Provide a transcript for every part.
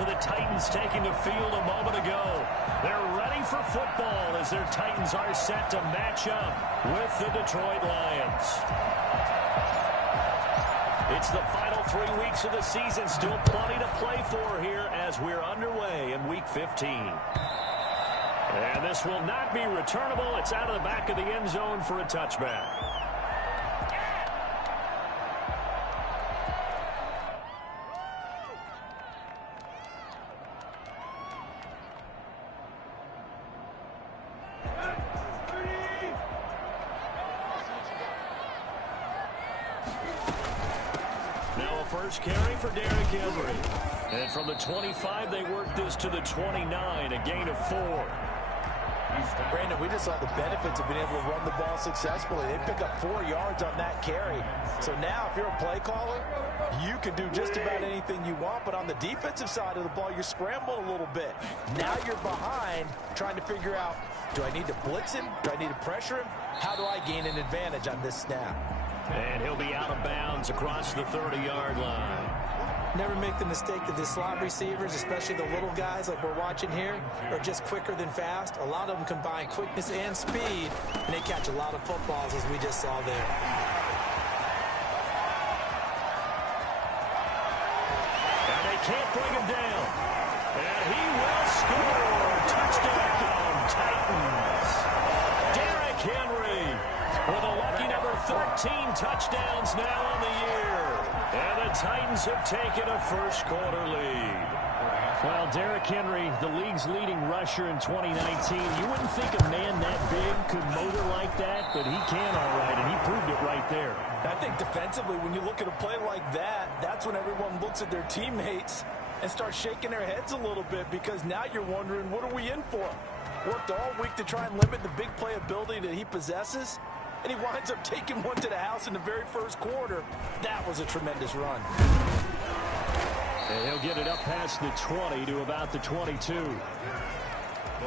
to the Titans taking the field a moment ago. They're ready for football as their Titans are set to match up with the Detroit Lions. It's the final 3 weeks of the season. Still plenty to play for here as we're underway in Week 15. And this will not be returnable. It's out of the back of the end zone for a touchback. First carry for Derrick Henry. And from the 25, they work this to the 29, a gain of 4. Brandon, we just saw the benefits of being able to run the ball successfully. They pick up 4 yards on that carry. So now, if you're a play caller, you can do just about anything you want. But on the defensive side of the ball, you're scrambling a little bit. Now you're behind trying to figure out, do I need to blitz him? Do I need to pressure him? How do I gain an advantage on this snap? And he'll be out of bounds across the 30-yard line. Never make the mistake that the slot receivers, especially the little guys like we're watching here, are just quicker than fast. A lot of them combine quickness and speed, and they catch a lot of footballs, as we just saw there. And they can't bring him down. And he will score. Touchdown, Titans. Derrick Henry with a lucky number 13 touchdowns now on the year. And the Titans have taken a first-quarter lead. Well, Derrick Henry, the league's leading rusher in 2019. You wouldn't think a man that big could motor like that, but he can all right, and he proved it right there. I think defensively, when you look at a play like that, that's when everyone looks at their teammates and starts shaking their heads a little bit, because now you're wondering, what are we in for? Worked all week to try and limit the big playability that he possesses, and he winds up taking one to the house in the very first quarter. That was a tremendous run. And he'll get it up past the 20 to about the 22. The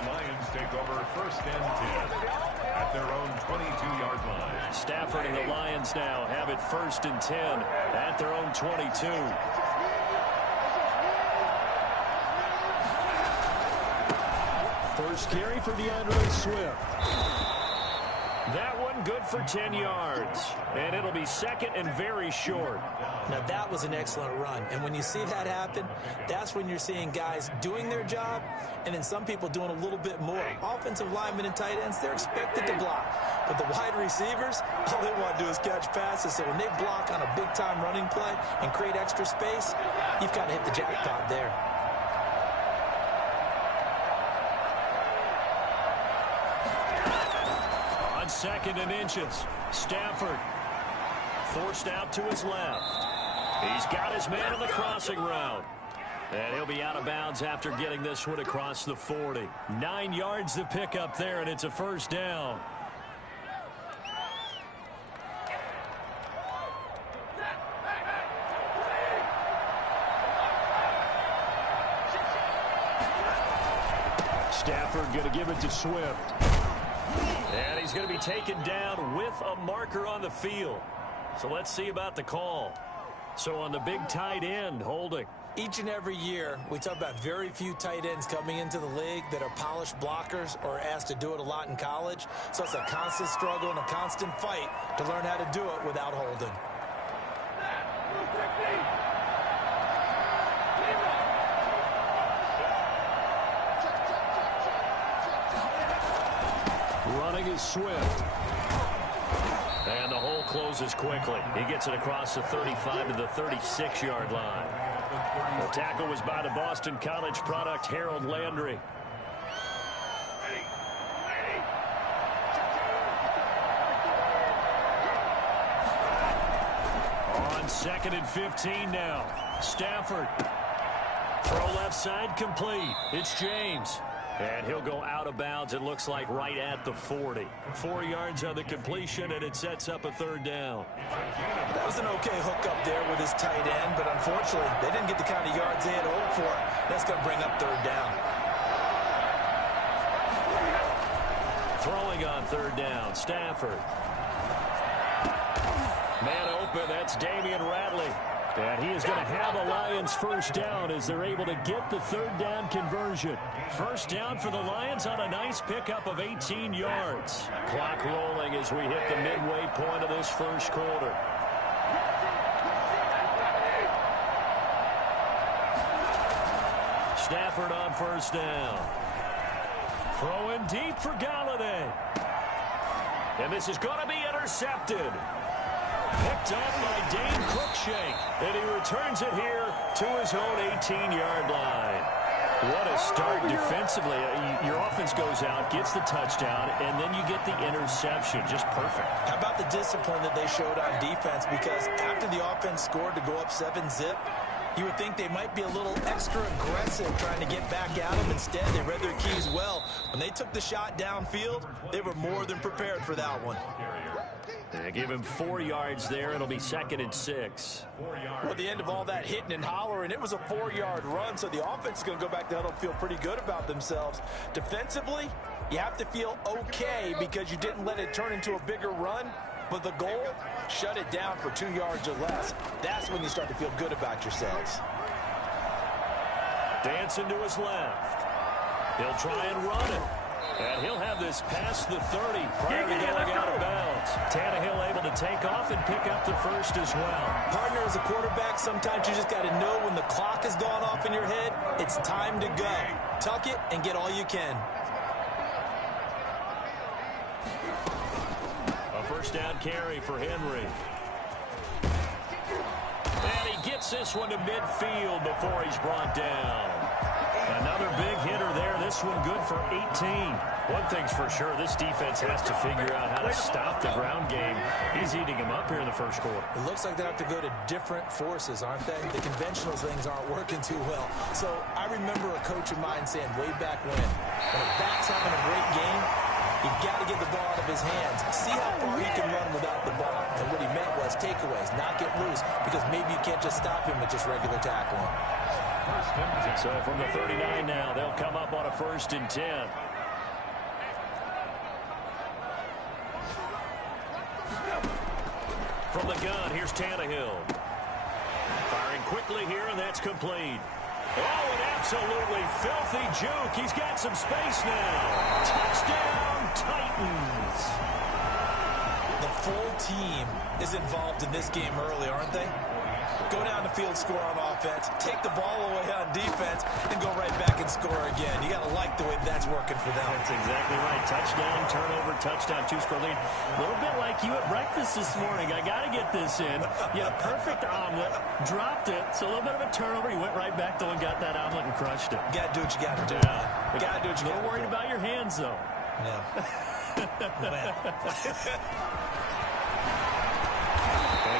Lions take over first and 10 at their own 22-yard line. Stafford and the Lions now have it first and 10 at their own 22. First carry for DeAndre Swift. That one good for 10 yards. And it'll be second and very short. Now, that was an excellent run. And when you see that happen, that's when you're seeing guys doing their job and then some people doing a little bit more. Offensive linemen and tight ends, they're expected to block. But the wide receivers, all they want to do is catch passes. So when they block on a big-time running play and create extra space, you've got to hit the jackpot there. On second and inches, Stafford forced out to his left. He's got his man on the crossing route. And he'll be out of bounds after getting this one across the 40. 9 yards to pick up there, and it's a first down. Stafford going to give it to Swift. And he's going to be taken down with a marker on the field. So let's see about the call. So on the big tight end, holding. Each and every year, we talk about very few tight ends coming into the league that are polished blockers or asked to do it a lot in college. So it's a constant struggle and a constant fight to learn how to do it without holding. Running is Swift. And the hole closes quickly. He gets it across the 35 to the 36-yard line. The tackle was by the Boston College product, Harold Landry. On second and 15 now. Stafford. Throw left side complete. It's James. And he'll go out of bounds, it looks like, right at the 40. 4 yards on the completion, and it sets up a third down. That was an okay hookup there with his tight end, but unfortunately, they didn't get the kind of yards they had hoped for. That's going to bring up third down. Throwing on third down, Stafford. Man open, that's Damian Radley. And he is going to have a Lions first down as they're able to get the third down conversion. First down for the Lions on a nice pickup of 18 yards. Clock rolling as we hit the midway point of this first quarter. Stafford on first down. Throwing deep for Galladay. And this is going to be intercepted. Picked up by Dane Cruikshank. And he returns it here to his own 18-yard line. What a start defensively. Your offense goes out, gets the touchdown, and then you get the interception. Just perfect. How about the discipline that they showed on defense? Because after the offense scored to go up 7-zip, you would think they might be a little extra aggressive trying to get back at them. Instead, they read their keys well. When they took the shot downfield, they were more than prepared for that one. They give him 4 yards there. It'll be 2nd and 6. Well, at the end of all that hitting and hollering, it was a 4-yard run, so the offense is going to go back to huddle and feel pretty good about themselves. Defensively, you have to feel okay because you didn't let it turn into a bigger run. But the goal, shut it down for 2 yards or less. That's when you start to feel good about yourselves. Dancing to his left. He'll try and run it. And he'll have this past the 30 prior to going out of bounds. Tannehill able to take off and pick up the first as well. Partner, as a quarterback, sometimes you just got to know when the clock has gone off in your head, it's time to go. Tuck it and get all you can. First down carry for Henry. And he gets this one to midfield before he's brought down. Another big hitter there. This one good for 18. One thing's for sure, this defense has to figure out how to stop the ground game. He's eating him up here in the first quarter. It looks like they have to go to different forces, aren't they? The conventional things aren't working too well. So I remember a coach of mine saying way back when a back's having a great game, you've got to get the ball out of his hands. See how far he can run without the ball. And what he meant was takeaways, not get loose, because maybe you can't just stop him with just regular tackling. So from the 39 now, they'll come up on a 1st and 10. From the gun, here's Tannehill. Firing quickly here, and that's complete. Oh, an absolutely filthy juke. He's got some space now. Touchdown, Titans. The full team is involved in this game early, aren't they? Go down the field, score on offense, take the ball away on defense, and go right back and score again. You got to like the way that's working for them. That's exactly right. Touchdown, turnover, touchdown, 2-score lead. A little bit like you at breakfast this morning. I got to get this in. You had a perfect omelet, dropped it, so a little bit of a turnover. You went right back though and got that omelet and crushed it. You got to do what you got to do. Yeah. You got to do what you got to do. A little worried about your hands, though. Yeah.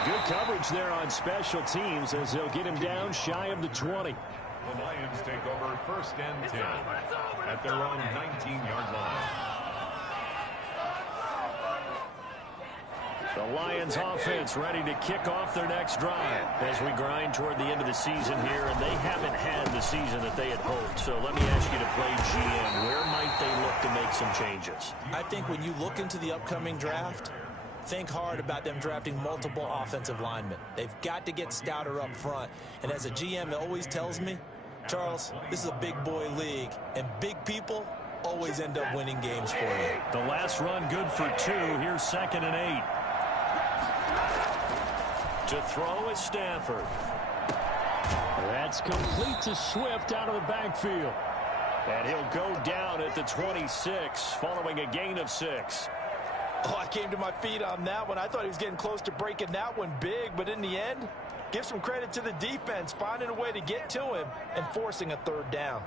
Good coverage there on special teams as they'll get him down shy of the 20. The Lions take over 1st and 10 at their own 19-yard line. The Lions offense ready to kick off their next drive as we grind toward the end of the season here, and they haven't had the season that they had hoped. So let me ask you to play GM. Where might they look to make some changes? I think when you look into the upcoming draft, think hard about them drafting multiple offensive linemen. They've got to get stouter up front. And as a GM, it always tells me, Charles, this is a big boy league, and big people always end up winning games for you. The last run good for 2. Here's 2nd and 8. To throw is Stafford. That's complete to Swift out of the backfield. And he'll go down at the 26 following a gain of 6. Oh, I came to my feet on that one. I thought he was getting close to breaking that one big, but in the end, give some credit to the defense, finding a way to get to him and forcing a 3rd down.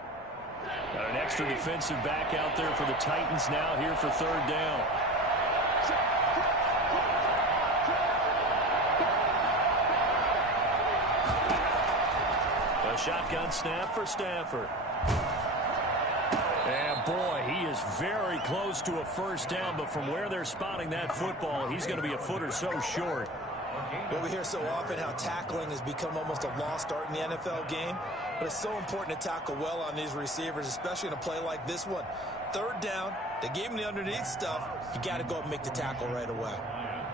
Got an extra defensive back out there for the Titans now here for 3rd down. A shotgun snap for Stafford. And boy, he is very close to a 1st down, but from where they're spotting that football, he's going to be a foot or so short. Well, we hear so often how tackling has become almost a lost art in the NFL game, but it's so important to tackle well on these receivers, especially in a play like this one. 3rd down, they gave him the underneath stuff. You got to go up and make the tackle right away.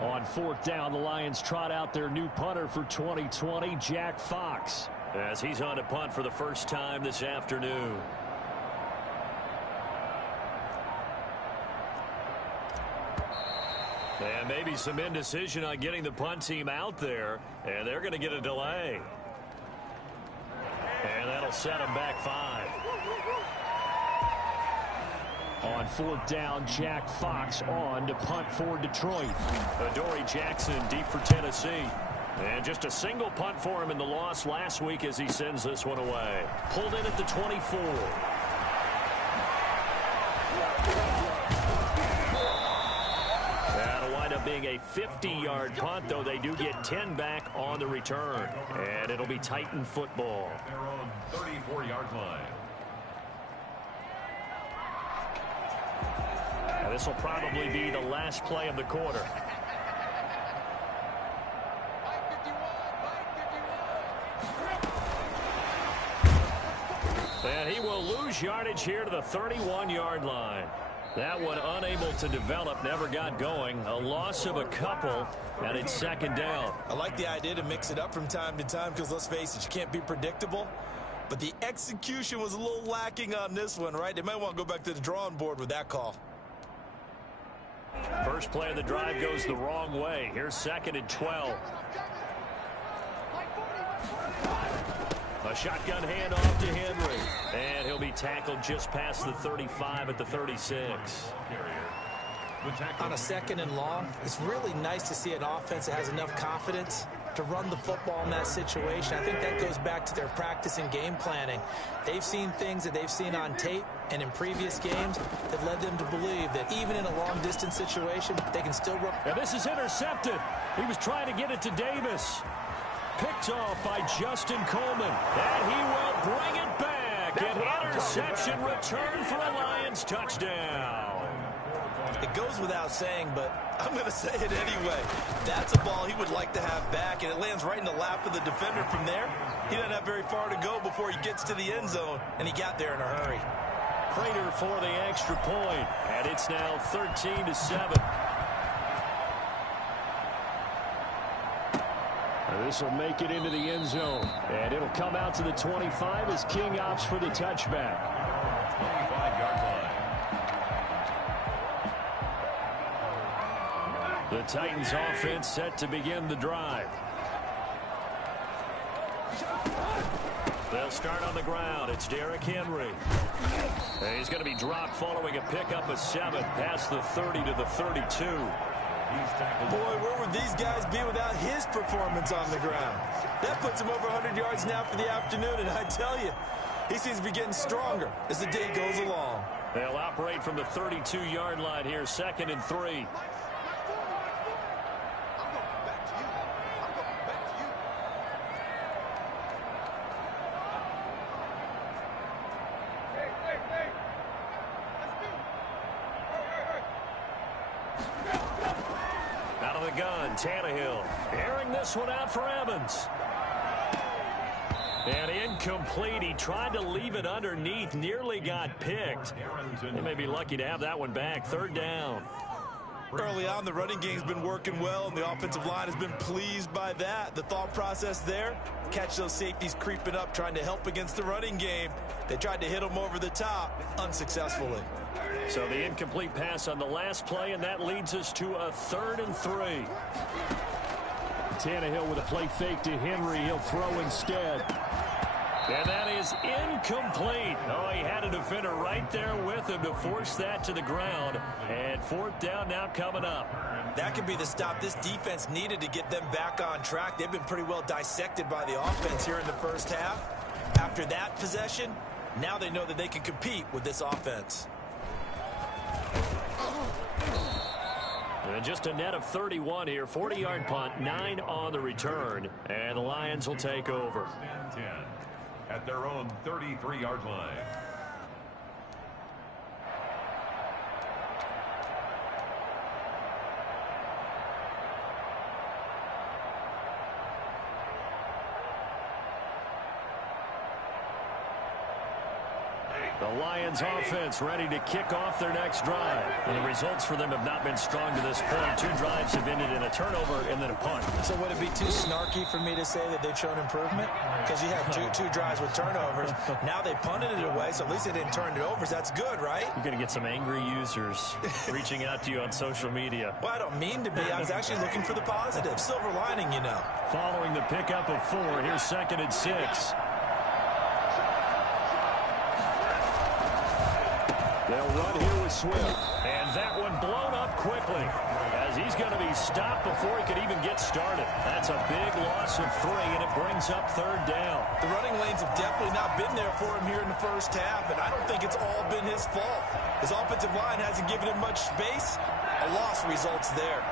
On fourth down, the Lions trot out their new punter for 2020, Jack Fox, as he's on to punt for the first time this afternoon. And maybe some indecision on getting the punt team out there, and they're going to get a delay. And that'll set them back 5. On fourth down, Jack Fox on to punt for Detroit. Adoree Jackson deep for Tennessee. And just a single punt for him in the loss last week as he sends this one away. Pulled in at the 24. That'll wind up being a 50-yard punt, though they do get 10 back on the return. And it'll be Titan football. Their own 34-yard line. And this will probably be the last play of the quarter. And he will lose yardage here to the 31-yard line. That one unable to develop, never got going. A loss of a couple, and it's second down. I like the idea to mix it up from time to time because, let's face it, you can't be predictable. But the execution was a little lacking on this one, right? They might want to go back to the drawing board with that call. First play of the drive goes the wrong way. Here's second and 12. A shotgun handoff to Henry. And he'll be tackled just past the 35 at the 36. On a second and long, it's really nice to see an offense that has enough confidence to run the football in that situation. I think that goes back to their practice and game planning. They've seen things that they've seen on tape and in previous games that led them to believe that even in a long-distance situation, they can still run. And this is intercepted. He was trying to get it to Davis. Picked off by Justin Coleman. And he will bring it back. An interception return for a Lions touchdown. It goes without saying, but I'm going to say it anyway. That's a ball he would like to have back, and it lands right in the lap of the defender from there. He doesn't have very far to go before he gets to the end zone, and he got there in a hurry. Prater for the extra point, and it's now 13-7. This will make it into the end zone, and it'll come out to the 25 as King opts for the touchback. 25-yard line. The Titans offense set to begin the drive. They'll start on the ground. It's Derrick Henry. And he's going to be dropped following a pickup of 7 past the 30 to the 32. Boy, where would these guys be without his performance on the ground? That puts him over 100 yards now for the afternoon, and I tell you, he seems to be getting stronger as the day goes along. They'll operate from the 32-yard line here, second and 3. Out of the gun, Tannehill airing this one out for Evans. And incomplete. He tried to leave it underneath, nearly got picked. They may be lucky to have that one back. Third down. Early on, the running game's been working well, and the offensive line has been pleased by that. The thought process there, catch those safeties creeping up, trying to help against the running game. They tried to hit them over the top, unsuccessfully. So the incomplete pass on the last play, and that leads us to a 3rd and 3. Tannehill with a play fake to Henry. He'll throw instead. And that is incomplete. Oh, he had a defender right there with him to force that to the ground. And 4th down now coming up. That could be the stop this defense needed to get them back on track. They've been pretty well dissected by the offense here in the first half. After that possession, now they know that they can compete with this offense. And just a net of 31 here. 40-yard punt, 9 on the return. And the Lions will take over. 10 at their own 33-yard line. The Lions offense ready to kick off their next drive. And the results for them have not been strong to this point. 2 drives have ended in a turnover and then a punt. So would it be too snarky for me to say that they've shown improvement? Because you had two drives with turnovers. Now they punted it away, so at least they didn't turn it over. So that's good, right? You're going to get some angry users reaching out to you on social media. Well, I don't mean to be. I was actually looking for the positive. Silver lining, you know. Following the pickup of 4, here's 2nd and 6. They'll run here with Swift. And that one blown up quickly as he's going to be stopped before he could even get started. That's a big loss of 3, and it brings up 3rd down. The running lanes have definitely not been there for him here in the first half, and I don't think it's all been his fault. His offensive line hasn't given him much space. A loss results there.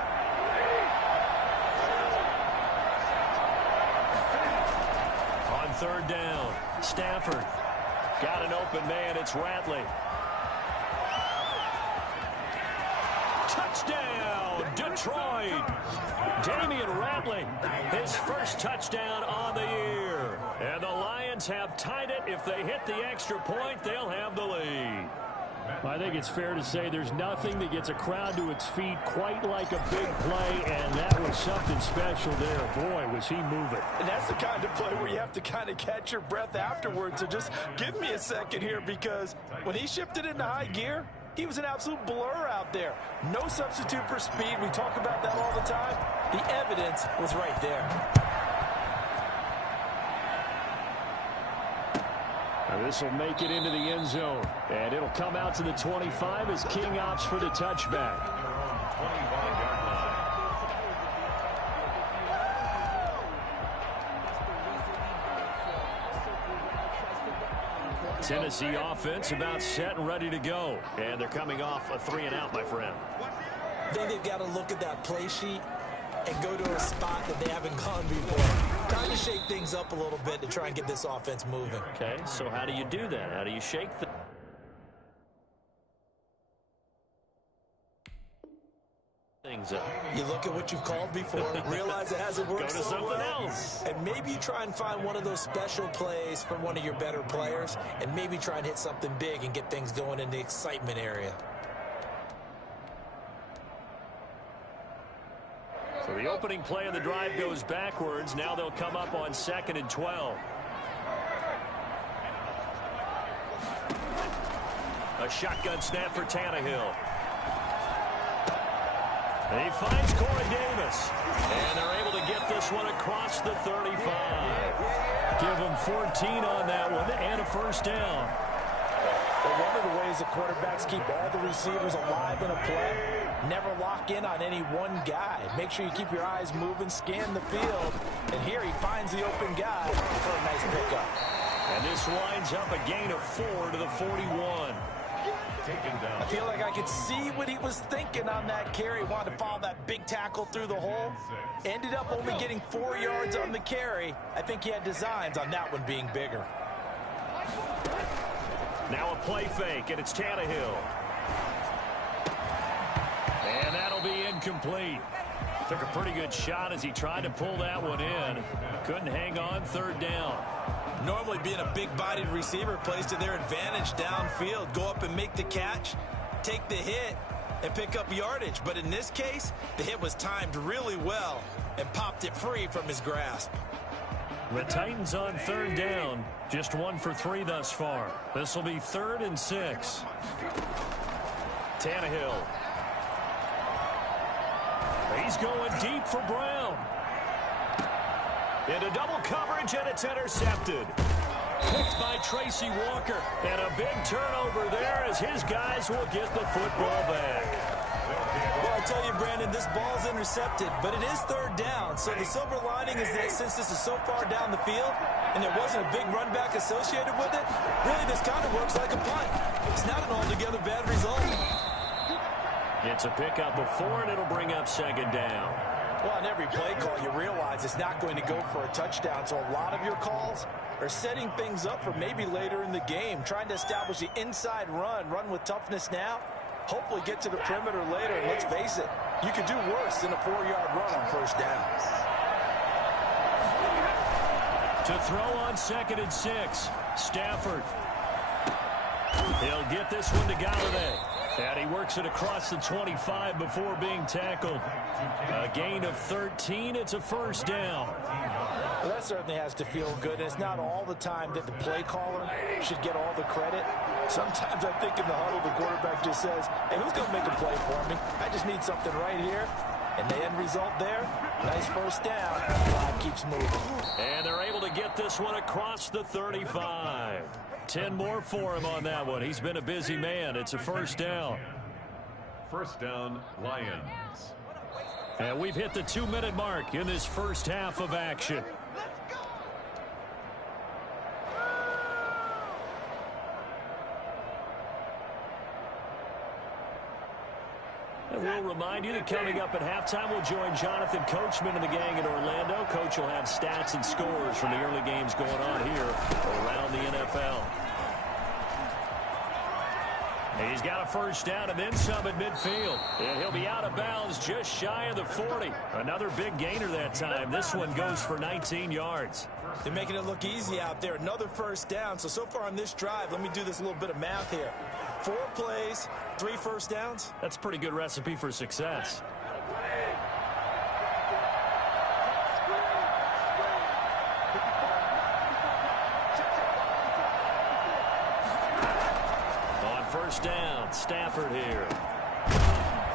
On 3rd down, Stafford got an open man. It's Ratley. Touchdown, Detroit. Damian Ratley, his first touchdown on the year. And the Lions have tied it. If they hit the extra point, they'll have the lead. I think it's fair to say there's nothing that gets a crowd to its feet quite like a big play, and that was something special there. Boy, was he moving. And that's the kind of play where you have to kind of catch your breath afterwards. So just give me a second here, because when he shifted into high gear, he was an absolute blur out there. No substitute for speed. We talk about that all the time. The evidence was right there. Now this will make it into the end zone. And it'll come out to the 25 as King opts for the touchback. 25-yard line. Tennessee offense about set and ready to go. And they're coming off a 3-and-out, my friend. I think they've got to look at that play sheet and go to a spot that they haven't gone before. Time to shake things up a little bit to try and get this offense moving. Okay, so how do you do that? How do you shake things up? You look at what you've called before, realize it hasn't worked Go to so something well, else. and maybe you try and find one of those special plays from one of your better players, and maybe try and hit something big and get things going in the excitement area. So the opening play of the drive goes backwards. Now they'll come up on 2nd and 12. A shotgun snap for Tannehill. He finds Corey Davis. And they're able to get this one across the 35. Give him 14 on that one and a first down. But one of the ways that quarterbacks keep all the receivers alive in a play, never lock in on any one guy. Make sure you keep your eyes moving, scan the field. And here he finds the open guy for a nice pickup. And this winds up a gain of 4 to the 41. I feel like I could see what he was thinking on that carry. Wanted to follow that big tackle through the hole. Ended up only getting 4 yards on the carry. I think he had designs on that one being bigger. Now a play fake, and it's Tannehill. And that'll be incomplete. Took a pretty good shot as he tried to pull that one in. Couldn't hang on, 3rd down. Normally being a big-bodied receiver plays to their advantage downfield. Go up and make the catch, take the hit, and pick up yardage. But in this case, the hit was timed really well and popped it free from his grasp. The Titans on 3rd down. Just 1 for 3 thus far. This will be 3rd and 6. Tannehill. He's going deep for Brown. Into double coverage, and it's intercepted. Picked by Tracy Walker. And a big turnover there as his guys will get the football back. Well, I tell you, Brandon, this ball's intercepted, but it is 3rd down. So the silver lining is that since this is so far down the field and there wasn't a big run back associated with it, really this kind of works like a punt. It's not an altogether bad result. It's a pickup of 4, and it'll bring up 2nd down. Well, on every play call, you realize it's not going to go for a touchdown. So a lot of your calls are setting things up for maybe later in the game, trying to establish the inside run with toughness now, hopefully get to the perimeter later. And let's face it, you could do worse than a 4-yard run on 1st down. To throw on 2nd and 6, Stafford. He'll get this one to Galladay. And he works it across the 25 before being tackled. A gain of 13. It's a first down. Well, that certainly has to feel good. And it's not all the time that the play caller should get all the credit. Sometimes I think in the huddle, the quarterback just says, hey, who's going to make a play for me? I just need something right here. And the end result there, nice first down. Clock keeps moving. And they're able to get this one across the 35. 10 more for him on that one. He's been a busy man. It's a first down. First down, Lions. And we've hit the 2-minute mark in this first half of action. And we'll remind you that coming up at halftime, we'll join Jonathan Coachman and the gang in Orlando. Coach will have stats and scores from the early games going on here around the NFL. He's got a first down and then some at midfield. And he'll be out of bounds just shy of the 40. Another big gainer that time. This one goes for 19 yards. They're making it look easy out there. Another first down. So far on this drive, let me do this little bit of math here. 4 plays, 3 first downs. That's a pretty good recipe for success. On first down, Stafford here.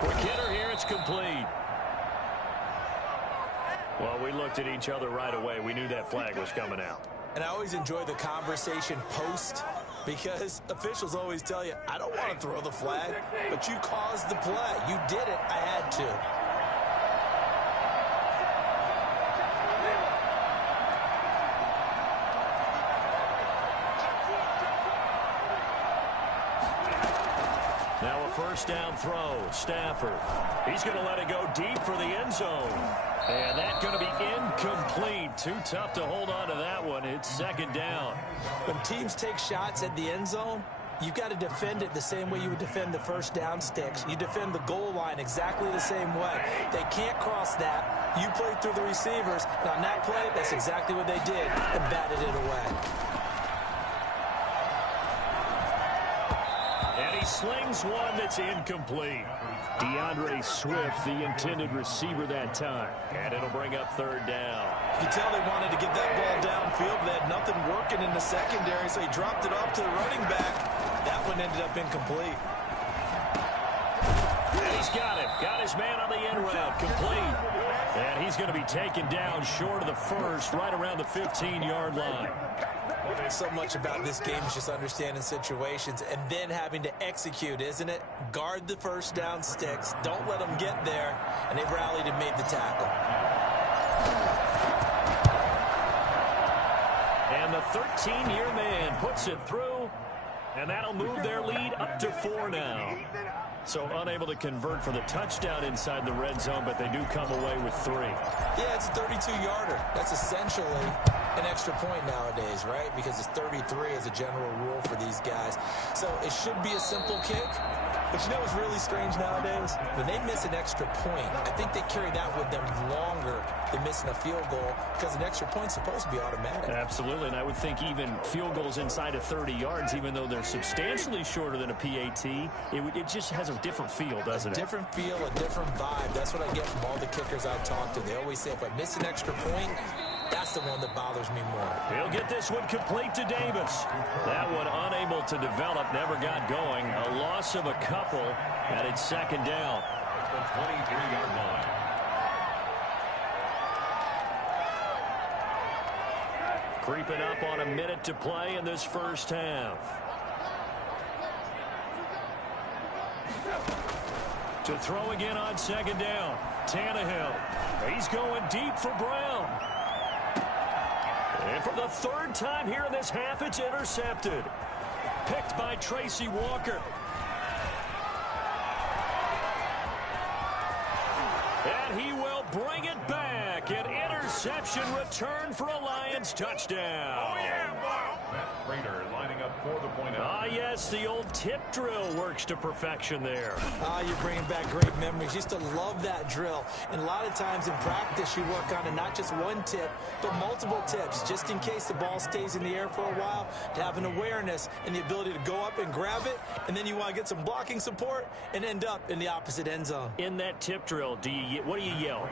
Quick hitter here, it's complete. Well, we looked at each other right away. We knew that flag was coming out. And I always enjoy the conversation post, because officials always tell you, I don't want to throw the flag, but you caused the play. You did it. I had to. Now a first down throw. Stafford. He's going to let it go deep for the end zone. And that's going to be incomplete. Too tough to hold on to that one. It's second down. When teams take shots at the end zone, you've got to defend it the same way you would defend the first down sticks. You defend the goal line exactly the same way. They can't cross that. You play through the receivers. And on that play, that's exactly what they did and batted it away. And he slings one that's incomplete. DeAndre Swift, the intended receiver that time. And it'll bring up third down. You can tell they wanted to get that ball downfield, but they had nothing working in the secondary, so he dropped it off to the running back. That one ended up incomplete. And he's got it. Got his man on the end route. Complete. And he's going to be taken down short of the first, right around the 15-yard line. So much about this game is just understanding situations and then having to execute, isn't it? Guard the first down sticks. Don't let them get there. And they've rallied and made the tackle. And the 13-year man puts it through. And that'll move their lead up to 4 now. So unable to convert for the touchdown inside the red zone, but they do come away with 3. Yeah, it's a 32-yarder. That's essentially an extra point nowadays, right? Because it's 33 as a general rule for these guys. So it should be a simple kick. But you know what's really strange nowadays? When they miss an extra point, I think they carry that with them longer than missing a field goal, because an extra point's supposed to be automatic. Absolutely, and I would think even field goals inside of 30 yards, even though they're substantially shorter than a PAT, it just has a different feel, doesn't it? A different feel, a different vibe. That's what I get from all the kickers I talk to. They always say, if I miss an extra point, that's the one that bothers me more. He'll get this one complete to Davis. That one unable to develop, never got going. A loss of a couple, and it's second down. The 23-yard line. Creeping up on a minute to play in this first half. To throw again on second down. Tannehill. He's going deep for Brown. And for the third time here in this half, it's intercepted. Picked by Tracy Walker. And he will bring it back. An interception return for a Lions touchdown. Matt Prater lining up for the point out. Ah, yes, the old tip drill works to perfection there. You're bringing back great memories. Used to love that drill. And a lot of times in practice, you work on it, not just one tip, but multiple tips, just in case the ball stays in the air for a while, to have an awareness and the ability to go up and grab it, and then you want to get some blocking support and end up in the opposite end zone. In that tip drill, what do you yell?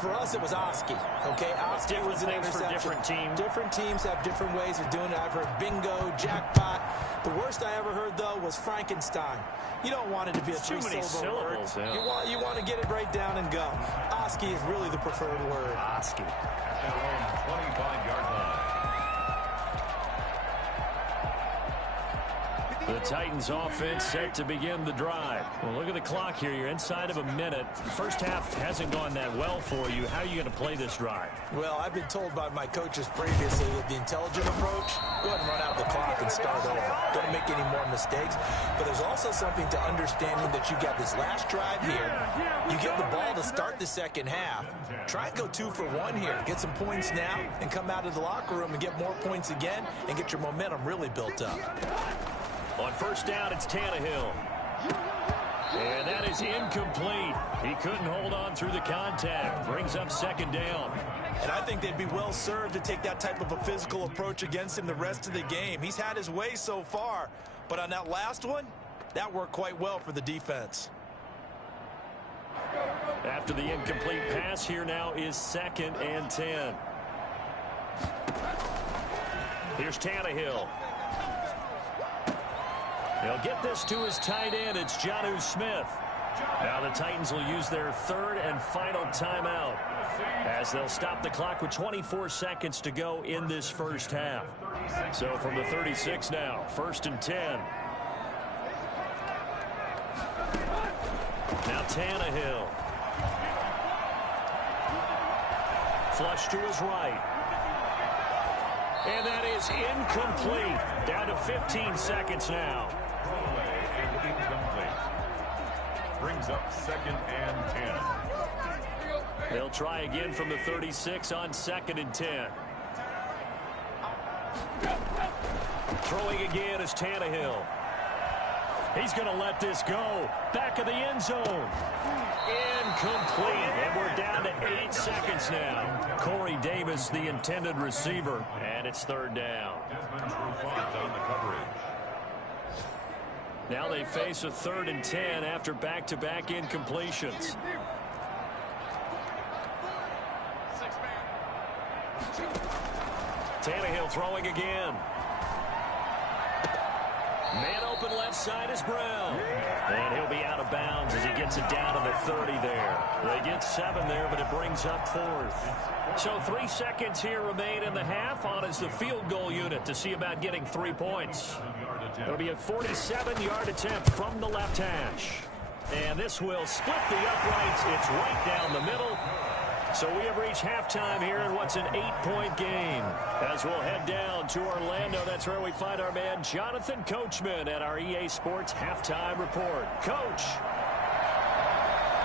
For us, it was Oski. Okay, Oski was an interception. For different teams. Different teams have different ways of doing it. I've heard bingo, jackpot. The worst I ever heard, though, was Frankenstein. You don't want it to be a three-syllable word. Yeah. You want to get it right down and go. Oski is really the preferred word. Oski. At their own 25-yard line. The Titans offense set to begin the drive. Well, look at the clock here. You're inside of a minute. The first half hasn't gone that well for you. How are you going to play this drive? Well, I've been told by my coaches previously that the intelligent approach, go ahead and run out the clock and start over. Don't make any more mistakes. But there's also something to understanding that you got this last drive here. You get the ball to start the second half. Try and go 2 for 1 here. Get some points now and come out of the locker room and get more points again and get your momentum really built up. On first down, it's Tannehill. And that is incomplete. He couldn't hold on through the contact. Brings up second down. And I think they'd be well served to take that type of a physical approach against him the rest of the game. He's had his way so far. But on that last one, that worked quite well for the defense. After the incomplete pass, here now is 2nd and 10. Here's Tannehill. He'll get this to his tight end. It's Jonnu Smith. Now the Titans will use their 3rd and final timeout as they'll stop the clock with 24 seconds to go in this first half. So from the 36 now, 1st and 10. Now Tannehill. Flush to his right. And that is incomplete. Down to 15 seconds now. Throwaway and incomplete. Brings up 2nd and 10. They'll try again from the 36 on 2nd and 10. Throwing again is Tannehill. He's going to let this go. Back of the end zone. Incomplete. And we're down to 8 seconds now. Corey Davis, the intended receiver. And it's 3rd down. On the coverage. Now they face a 3rd and 10 after back-to-back incompletions. Tannehill throwing again. Man open left side is Brown. And he'll be out of bounds as he gets it down to the 30 there. They get 7 there, but it brings up 4th. So 3 seconds here remain in the half. On is the field goal unit to see about getting 3 points. It'll be a 47-yard attempt from the left hash. And this will split the uprights. It's right down the middle. So we have reached halftime here in what's an 8-point game. As we'll head down to Orlando, that's where we find our man Jonathan Coachman at our EA Sports Halftime Report. Coach,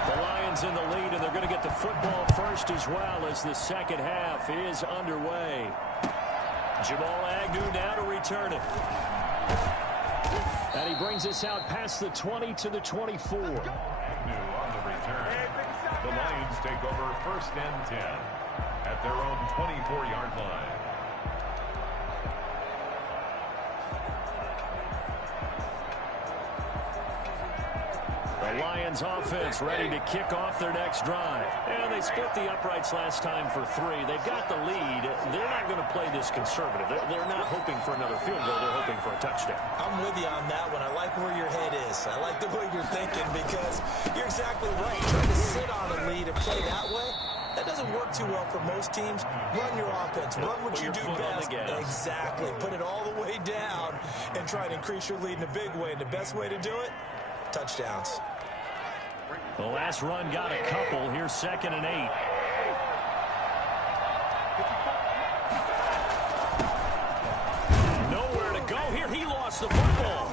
the Lions in the lead, and they're going to get the football first as well as the second half is underway. Jamal Agnew now to return it. And he brings us out past the 20 to the 24. Agnew on the return. The Lions take over 1st and 10 at their own 24-yard line. The Lions offense ready to kick off their next drive. And they split the uprights last time for 3. They've got the lead. They're not going to play this conservative. They're not hoping for another field goal. They're hoping for a touchdown. I'm with you on that one. I like where your head is. I like the way you're thinking because you're exactly right. Trying to sit on a lead and play that way, that doesn't work too well for most teams. Run your offense. Run what you do best. Exactly. Put it all the way down and try to increase your lead in a big way. And the best way to do it, touchdowns. The last run got a couple. Here's 2nd and 8. Nowhere to go here. He lost the football.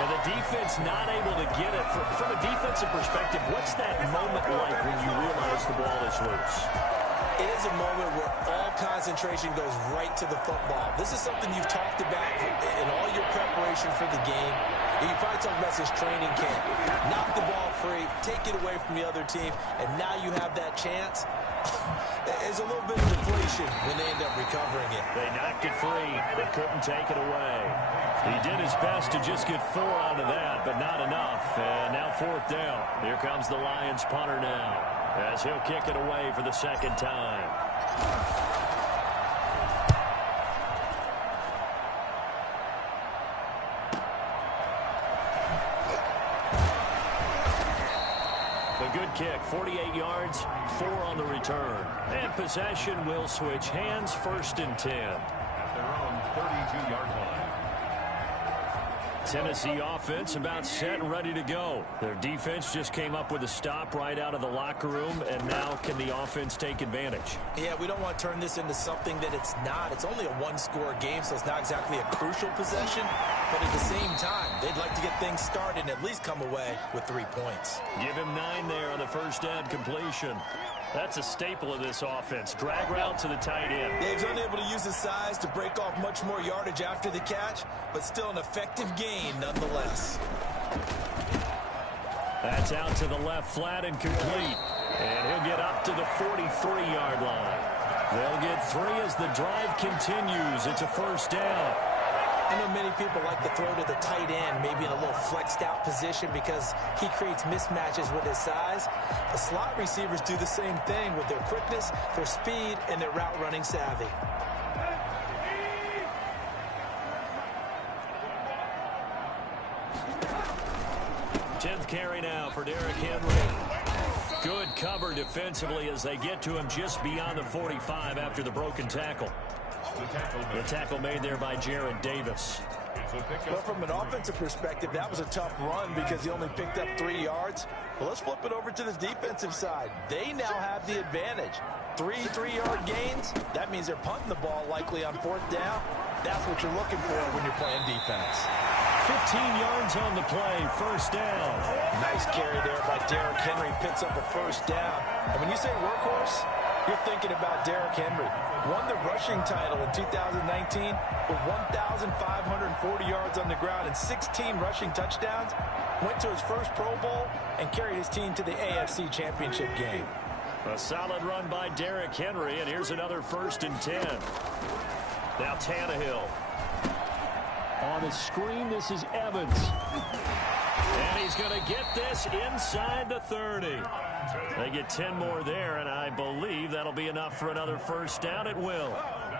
And the defense not able to get it. From a defensive perspective, what's that moment like when you realize the ball is loose? It is a moment where all all concentration goes right to the football. This is something you've talked about in all your preparation for the game. You probably talked about this training camp. Knock the ball free, take it away from the other team, and now you have that chance. There's a little bit of deflation when they end up recovering it. They knocked it free, but couldn't take it away. He did his best to just get 4 out of that, but not enough. And now 4th down. Here comes the Lions punter now, as he'll kick it away for the 2nd time. The good kick, 48 yards, 4 on the return. And possession will switch hands, 1st and 10. At their own 32-yard line. Tennessee offense about set and ready to go. Their defense just came up with a stop right out of the locker room, and now can the offense take advantage? Yeah, we don't want to turn this into something that it's not. It's only a one-score game, so it's not exactly a crucial possession. But at the same time, they'd like to get things started and at least come away with 3 points. Give him 9 there on the first down completion. That's a staple of this offense. Drag route to the tight end. Yeah, he's unable to use his size to break off much more yardage after the catch, but still an effective gain nonetheless. That's out to the left flat and complete. And he'll get up to the 43-yard line. They'll get 3 as the drive continues. It's a 1st down. I know many people like to throw to the tight end, maybe in a little flexed out position because he creates mismatches with his size. The slot receivers do the same thing with their quickness, their speed, and their route running savvy. Tenth carry now for Derrick Henry. Good cover defensively as they get to him just beyond the 45 after the broken tackle. The tackle made there by Jared Davis. Well, from an offensive perspective, that was a tough run because he only picked up 3 yards. Well, let's flip it over to the defensive side. They now have the advantage. 3 3-yard gains. That means they're punting the ball likely on 4th down. That's what you're looking for when you're playing defense. 15 yards on the play, 1st down. Nice carry there by Derrick Henry. Picks up a 1st down. And when you say workhorse, you're thinking about Derrick Henry. Won the rushing title in 2019 with 1,540 yards on the ground and 16 rushing touchdowns. Went to his first Pro Bowl and carried his team to the AFC Championship game. A solid run by Derrick Henry, and here's another 1st and 10. Now Tannehill. On the screen, this is Evans. And he's going to get this inside the 30. They get 10 more there, and I believe that'll be enough for another 1st down. It will.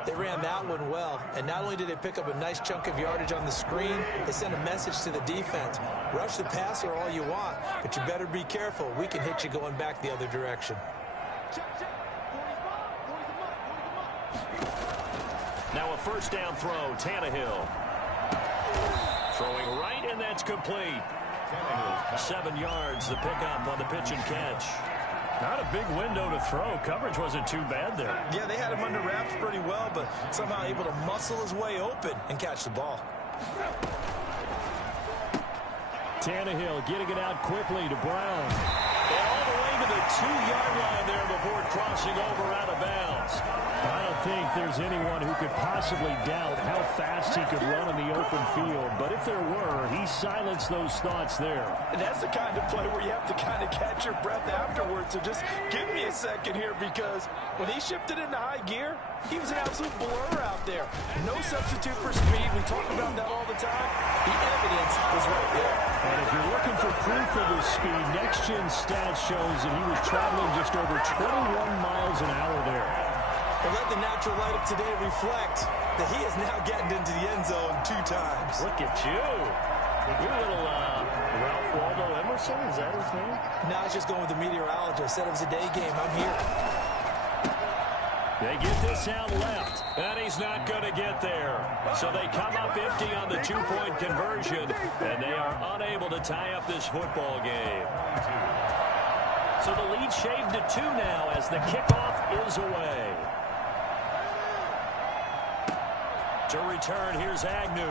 They ran that one well, and not only did they pick up a nice chunk of yardage on the screen, they sent a message to the defense. Rush the passer all you want, but you better be careful. We can hit you going back the other direction. Now a 1st down throw, Tannehill. Throwing right, and that's complete. 7 yards, the pickup on the pitch and catch. Not a big window to throw. Coverage wasn't too bad there. Yeah, they had him under wraps pretty well, but somehow able to muscle his way open and catch the ball. Tannehill getting it out quickly to Brown. And all the way to the 2-yard line there before crossing over out of bounds. I don't think there's anyone who could possibly doubt how fast he could run in the open field. But if there were, he silenced those thoughts there. And that's the kind of play where you have to kind of catch your breath afterwards. So just give me a second here, because when he shifted into high gear, he was an absolute blur out there. No substitute for speed. We talk about that all the time. The evidence was right there. And if you're looking for proof of his speed, Next Gen Stats shows that he was traveling just over 21 miles an hour there. Well, let the natural light of today reflect that he is now getting into the end zone 2 times. Look at you. You're a little Ralph Waldo Emerson, is that his name? Now it's just going with the meteorologist. Said it was a day game. I'm here. They get this out left, and he's not going to get there. So they come up empty on the 2-point conversion, and they are unable to tie up this football game. So the lead shaved to 2 now as the kickoff is away. To return, here's Agnew.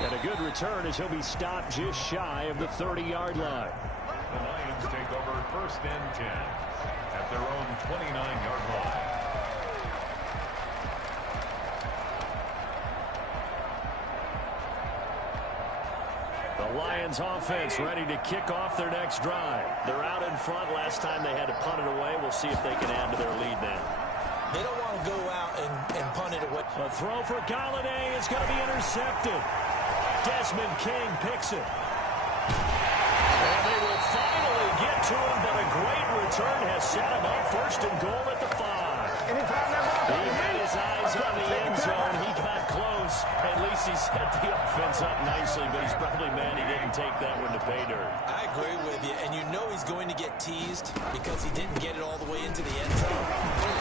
And a good return as he'll be stopped just shy of the 30-yard line. The Lions take over 1st and 10 at at their own 29-yard line. The Lions offense ready to kick off their next drive. They're out in front. Last time they had to punt it away. We'll see if they can add to their lead now. They don't want to go out and punt it away. A throw for Galladay is going to be intercepted. Desmond King picks it. And they will finally get to him, but a great return has set him up. First and goal at the 5. He had his eyes on the end zone. He got close. At least he set the offense up nicely, but he's probably mad he didn't take that one to pay dirt. I agree with you, and you know he's going to get teased because he didn't get it all the way into the end zone.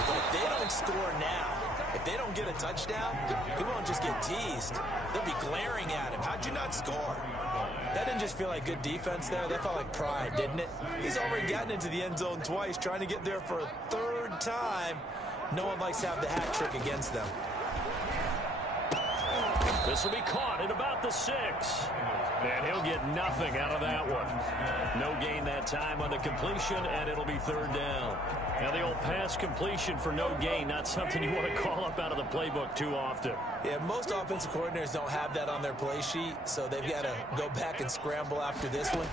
But if they don't score now, if they don't get a touchdown, he won't just get teased. They'll be glaring at him. How'd you not score? That didn't just feel like good defense there. That felt like pride, didn't it? He's already gotten into the end zone twice, trying to get there for a third time. No one likes to have the hat trick against them. This will be caught at about the 6. And he'll get nothing out of that one. No gain that time on the completion, and it'll be third down. Now the old pass completion for no gain, not something you want to call up out of the playbook too often. Yeah, most offensive coordinators don't have that on their play sheet, so they've got to go back and scramble after this one.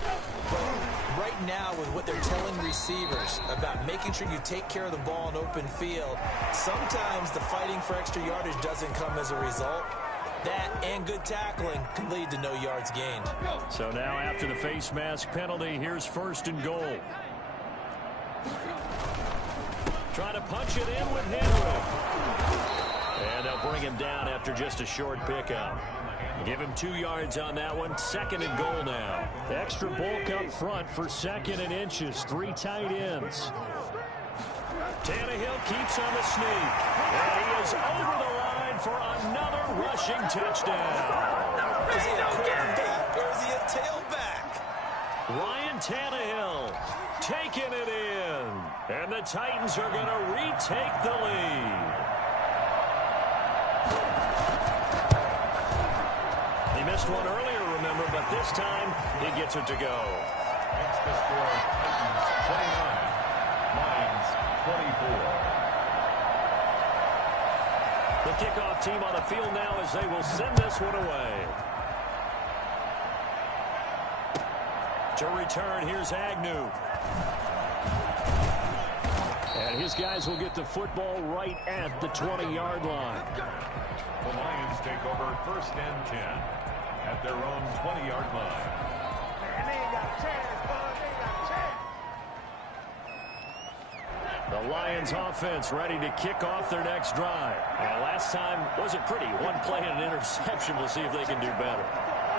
But right now, with what they're telling receivers about making sure you take care of the ball in open field, sometimes the fighting for extra yardage doesn't come as a result. That and good tackling can lead to no yards gained. So now after the face mask penalty, here's first and goal. Trying to punch it in with Henry. And they'll bring him down after just a short pickup. Give him 2 yards on that one. Second and goal now. Extra bulk up front for second and inches. 3 tight ends. Tannehill keeps on the sneak. And he is over the line for another rushing touchdown. Is he a quarterback or is he a tailback? Ryan Tannehill taking it in. And the Titans are going to retake the lead. He missed one earlier, remember, but this time he gets it to go. Makes the score Titans 29, Lions 24. The kickoff team on the field now as they will send this one away. To return, here's Agnew. And his guys will get the football right at the 20-yard line. The Lions take over first and 10 at their own 20-yard line. The Lions offense ready to kick off their next drive. And last time wasn't pretty. One play and an interception. We'll see if they can do better.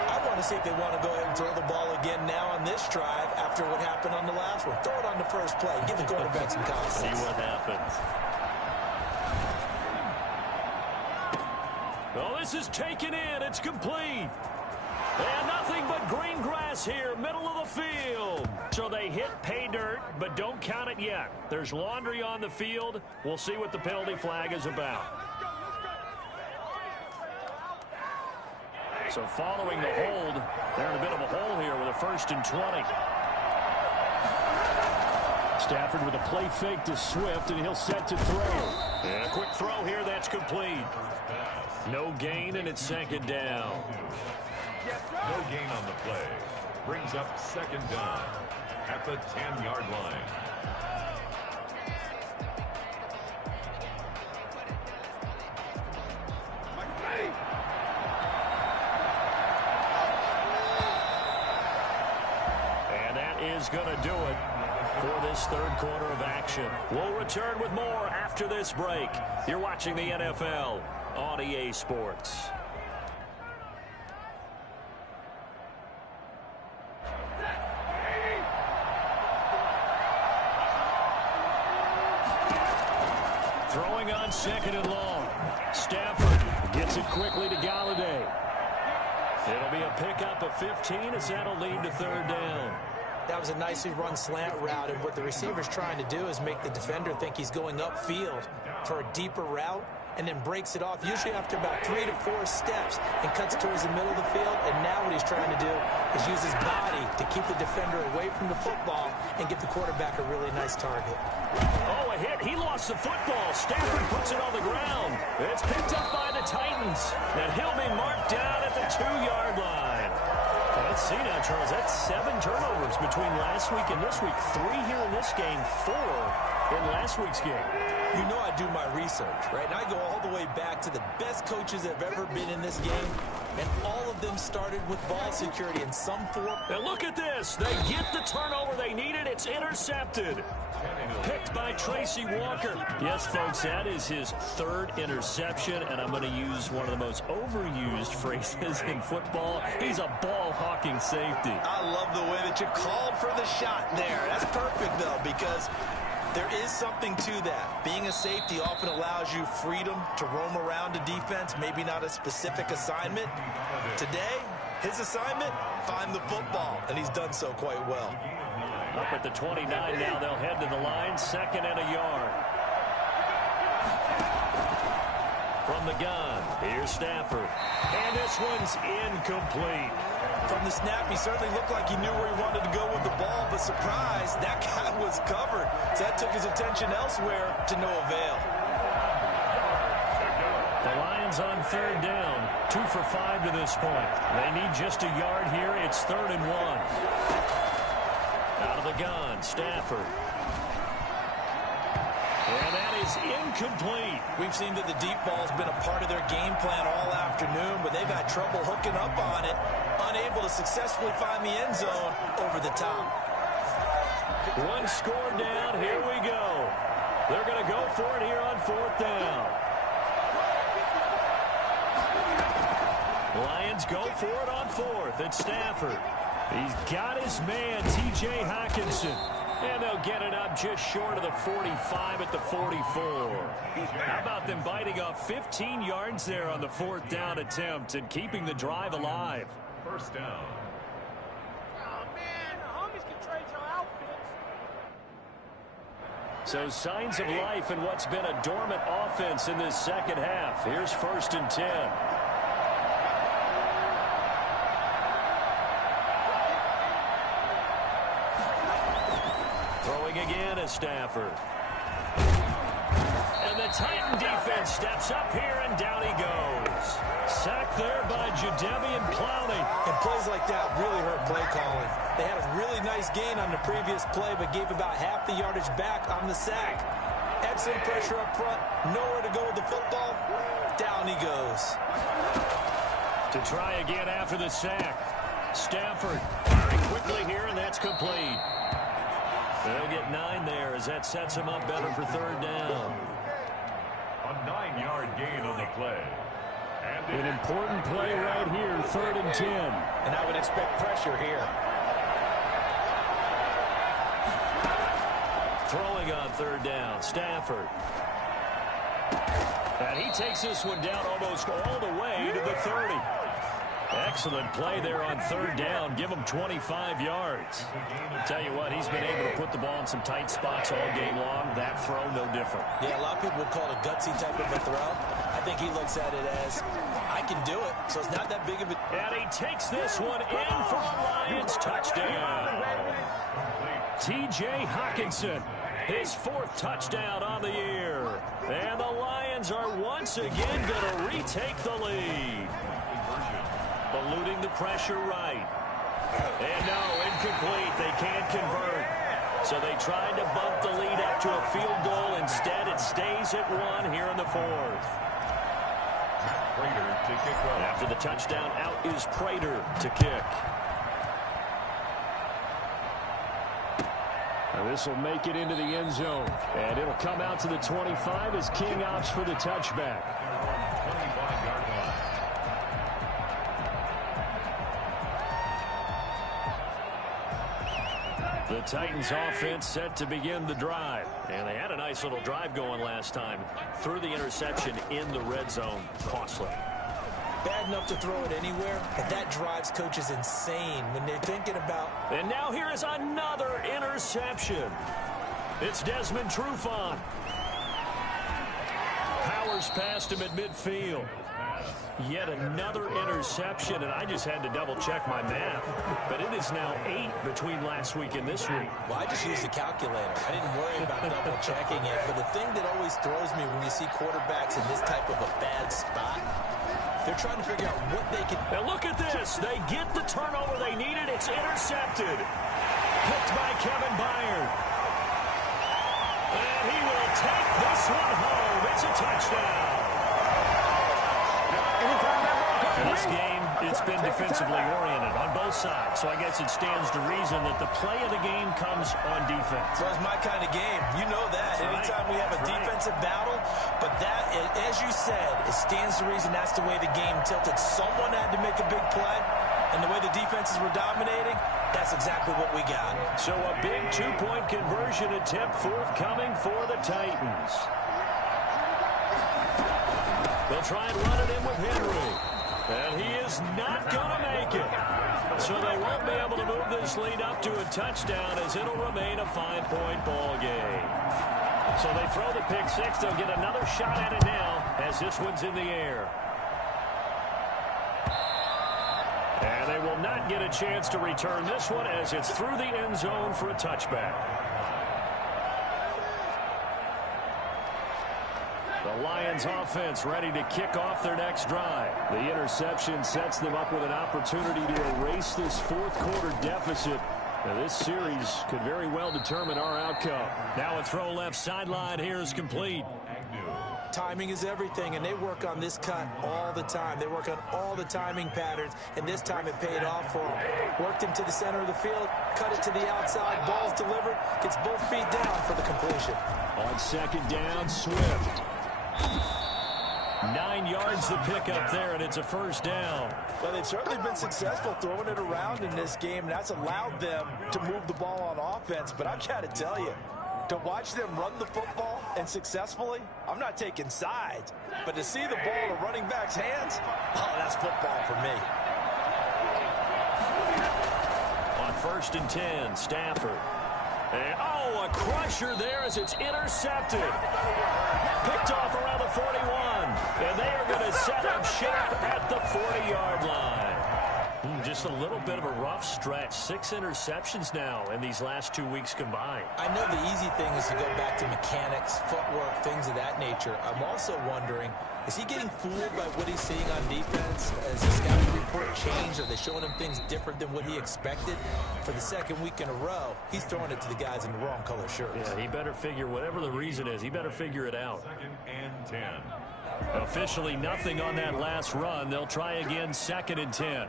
I want to see if they want to go ahead and throw the ball again now on this drive after what happened on the last one. Throw it on the first play. Give the quarterback some confidence. See what happens. Oh, this is taken in. It's complete. And nothing but green grass here, middle of the field. So they hit pay dirt, but don't count it yet. There's laundry on the field. We'll see what the penalty flag is about. So following the hold, they're in a bit of a hole here with a first and 20. Stafford with a play fake to Swift, and he'll set to throw. And a quick throw here, that's complete. No gain, and it's second down. No gain on the play. Brings up second down at the 10-yard line. And that is going to do it for this third quarter of action. We'll return with more after this break. You're watching the NFL on EA Sports. Throwing on second and long. Stafford gets it quickly to Galladay. It'll be a pickup of 15 as that'll lead to third down. That was a nicely run slant route, and what the receiver's trying to do is make the defender think he's going upfield for a deeper route. and then breaks it off, usually after about 3 to 4 steps, and cuts towards the middle of the field. And now what he's trying to do is use his body to keep the defender away from the football and give the quarterback a really nice target. Oh, a hit. He lost the football. Stafford puts it on the ground. It's picked up by the Titans. And he'll be marked down at the 2-yard line. Let's see now, Charles. That's 7 turnovers between last week and this week. 3 here in this game, 4 in last week's game. You know I do my research, right? And I go all the way back to the best coaches that have ever been in this game, and all of them started with ball security in some form. And look at this. They get the turnover they needed. It's intercepted. Picked by Tracy Walker. Yes, folks, that is his 3rd interception, and I'm going to use one of the most overused phrases in football. He's a ball-hawking safety. I love the way that you called for the shot there. That's perfect, though, because there is something to that. Being a safety often allows you freedom to roam around a defense, maybe not a specific assignment. Today, his assignment, find the football, and he's done so quite well. Up at the 29 now, they'll head to the line, 2nd and a yard. From the gun, here's Stafford. And this one's incomplete. From the snap, he certainly looked like he knew where he wanted to go with the ball, but surprise, that guy was covered. So that took his attention elsewhere to no avail. The Lions on 3rd down, 2 for 5 to this point. They need just a yard here. It's 3rd and 1. Out of the gun, Stafford. And that is incomplete. We've seen that the deep ball's been a part of their game plan all afternoon, but they've had trouble hooking up on it, unable to successfully find the end zone over the top. 1 score down. Here we go. They're going to go for it here on 4th down. Lions go for it on 4th. It's Stafford. He's got his man, T.J. Hockenson. And they'll get it up just short of the 45 at the 44. How about them biting off 15 yards there on the 4th down attempt and keeping the drive alive? 1st down. Oh, man, the homies can trade your outfits. So signs of life in what's been a dormant offense in this 2nd half. Here's 1st and 10. Again is Stafford. And the Titan defense steps up here, and down he goes. Sacked there by Jadeveon Clowney. And plays like that really hurt play calling. They had a really nice gain on the previous play, but gave about half the yardage back on the sack. Excellent pressure up front. Nowhere to go with the football. Down he goes. To try again after the sack. Stafford firing quickly here, and that's complete. They'll get 9 there as that sets him up better for 3rd down. A 9-yard gain on the play. And an important play right here, 3rd and 10. And I would expect pressure here. Throwing on 3rd down, Stafford. And he takes this one down almost all the way to the 30. Excellent play there on 3rd down. Give him 25 yards. Tell you what, he's been able to put the ball in some tight spots all game long. That throw, no different. Yeah, a lot of people would call it a gutsy type of a throw. I think he looks at it as, I can do it, so it's not that big of a... And he takes this one in for a Lions touchdown. T.J. Hockenson, his 4th touchdown on the year. And the Lions are once again going to retake the lead. Eluding the pressure right. And no, incomplete. They can't convert. So they tried to bump the lead up to a field goal. Instead, it stays at 1 here in the 4th. Prater to kick off. After the touchdown, out is Prater to kick. Now this will make it into the end zone. And it'll come out to the 25 as King opts for the touchback. 25-yard line. The Titans offense set to begin the drive. And they had a nice little drive going last time. Threw the interception in the red zone. Costly. Bad enough to throw it anywhere, but that drives coaches insane when they're thinking about... And now here is another interception. It's Desmond Trufant. Power powers past him at midfield. Yet another interception, and I just had to double-check my math. But it is now 8 between last week and this week. Well, I just used a calculator. I didn't worry about double-checking it. But the thing that always throws me when you see quarterbacks in this type of a bad spot, they're trying to figure out what they can... Now look at this. They get the turnover they needed. It's intercepted. Picked by Kevin Byard. And he will take this one home. It's a touchdown. In this game, it's been defensively oriented on both sides, so I guess it stands to reason that the play of the game comes on defense. Well, it's my kind of game. You know that. Anytime we have a defensive battle, but that, as you said, it stands to reason that's the way the game tilted. Someone had to make a big play, and the way the defenses were dominating, that's exactly what we got. So a big two-point conversion attempt forthcoming for the Titans. They'll try and run it in with Henry. And he is not going to make it. So they won't be able to move this lead up to a touchdown as it'll remain a 5-point ball game. So they throw the pick six. They'll get another shot at it now as this one's in the air. And they will not get a chance to return this one as it's through the end zone for a touchback. The Lions offense ready to kick off their next drive. The interception sets them up with an opportunity to erase this fourth-quarter deficit. Now, this series could very well determine our outcome. Now a throw left sideline here is complete. Timing is everything, and they work on this cut all the time. They work on all the timing patterns, and this time it paid off for them. Worked him to the center of the field, cut it to the outside, ball's delivered, gets both feet down for the completion. On second down, Swift. 9 yards the pickup there, and it's a first down. Well, they've certainly been successful throwing it around in this game, and that's allowed them to move the ball on offense. But I've got to tell you, to watch them run the football and successfully, I'm not taking sides, but to see the ball in a running back's hands, oh, that's football for me. On first and 10, Stafford. And, a crusher there as it's intercepted. Picked off around the 41. And they are going to set up shop at the 40-yard line. Just a little bit of a rough stretch. 6 interceptions now in these last 2 weeks combined. I know the easy thing is to go back to mechanics, footwork, things of that nature. I'm also wondering, is he getting fooled by what he's seeing on defense? Has the scouting report changed? Are they showing him things different than what he expected? For the second week in a row, he's throwing it to the guys in the wrong color shirts. Yeah, he better figure, whatever the reason is, he better figure it out. 2nd and 10. Officially nothing on that last run. They'll try again, 2nd and 10.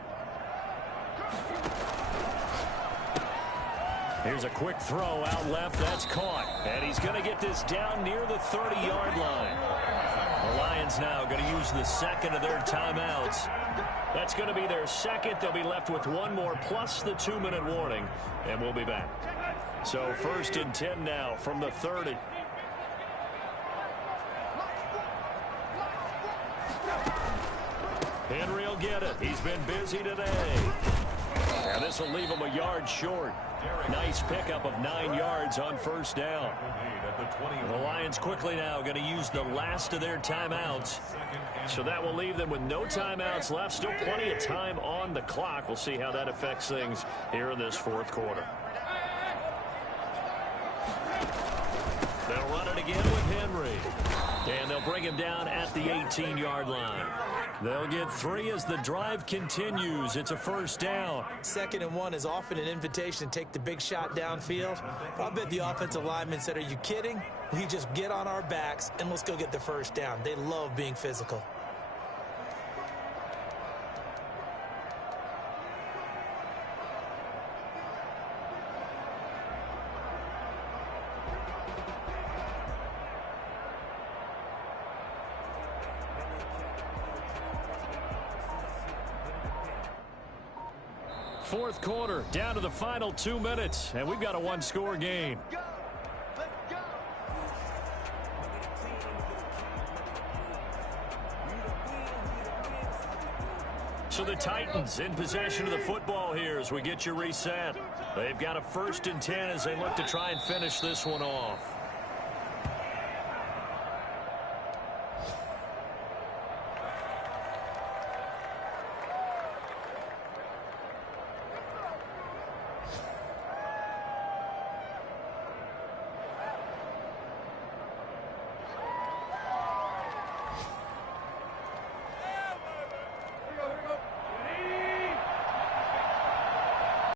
Here's a quick throw out left. That's caught. And he's going to get this down near the 30-yard line. The Lions now going to use the second of their timeouts. That's going to be their second. They'll be left with one more plus the 2-minute warning. And we'll be back. So 1st and 10 now from the 30. Henry will get it. He's been busy today. And this will leave him a yard short. Nice pickup of 9 yards on first down. The Lions quickly now going to use the last of their timeouts. So that will leave them with no timeouts left. Still plenty of time on the clock. We'll see how that affects things here in this fourth quarter. They'll run it again with Henry. And they'll bring him down at the 18-yard line. They'll get 3 as the drive continues. It's a first down. 2nd and 1 is often an invitation to take the big shot downfield. I bet the offensive lineman said, are you kidding? We just get on our backs and let's go get the first down. They love being physical. Fourth quarter, down to the final 2 minutes, and we've got a one-score game. So the Titans in possession of the football here as we get you reset. They've got a 1st and 10 as they look to try and finish this one off.